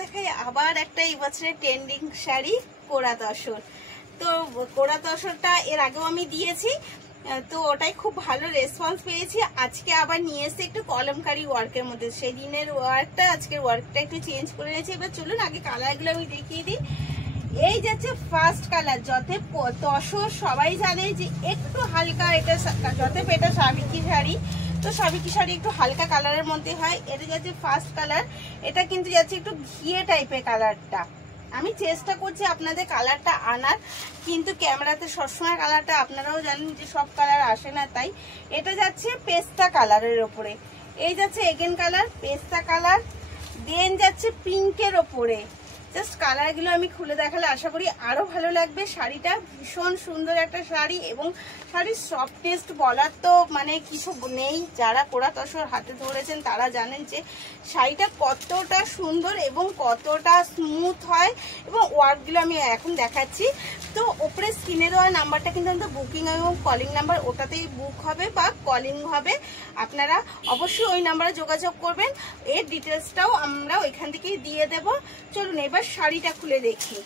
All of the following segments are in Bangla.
দেখাই আবার একটা এই বছরের ট্রেন্ডিং শাড়ি কোরা তসর। তো কোরা তসরটা এর আগেও আমি দিয়েছি, তো ওটাই খুব ভালো রেসপন্স পেয়েছি। আজকে আবার নিয়ে এসে একটু কলমকারি ওয়ার্কের মধ্যে, সেই দিনের ওয়ার্কটা আজকের ওয়ার্কটা একটু চেঞ্জ করে নিয়েছি। এবার চলুন আগে কালারগুলো আমি দেখিয়ে দিই। এই যাচ্ছে ফার্স্ট কালার, যতে তসর সবাই জানে যে একটু হালকা, এটা যতে এটা সাবিকি শাড়ি, তো সাবিকি শাড়ি একটু হালকা কালারের মধ্যে হয়। এটা যাচ্ছে ফার্স্ট কালার, এটা কিন্তু যাচ্ছে একটু ঘিয়ে টাইপের কালারটা। আমি চেষ্টা করছি আপনাদের কালারটা আনার, কিন্তু ক্যামেরাতে সবসময় কালারটা আপনারাও জানেন যে সব কালার আসে না, তাই এটা যাচ্ছে পেস্তা কালারের ওপরে। এই যাচ্ছে এগেন কালার পেস্তা কালার, দেন যাচ্ছে পিঙ্কের ওপরে। জাস্ট কালারগুলো আমি খুলে দেখালে আশা করি আরো ভালো লাগবে। শাড়িটা ভীষণ সুন্দর একটা শাড়ি, এবং শাড়ির সফটনেস বলার তো মানে কিছু নেই। যারা কোরা তসর হাতে ধরেছেন তারা জানেন যে শাড়িটা কতটা সুন্দর এবং কতটা স্মুথ হয়। এবং ওয়ার্কগুলো আমি এখন দেখাচ্ছি। তো ওপরে স্ক্রিনে দেওয়া নাম্বারটা কিন্তু আমাদের বুকিং এবং কলিং নাম্বার, ওটাতেই বুক হবে বা কলিং হবে। আপনারা অবশ্যই ওই নাম্বারে যোগাযোগ করবেন। এর ডিটেলসটাও আমরা ওইখান থেকেই দিয়ে দেব। চলুন এবার শাড়িটা খুলে দেখি।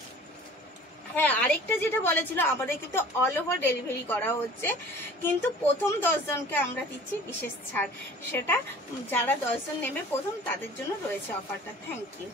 হ্যাঁ, আরেকটা যেটা বলেছিল, আমাদের কিন্তু অল ওভার ডেলিভারি করা হচ্ছে, কিন্তু প্রথম 10 জনকে আমরা দিচ্ছি বিশেষ ছাড়। সেটা যারা 10 জন নেবে প্রথম, তাদের জন্য রয়েছে অফারটা। Thank you.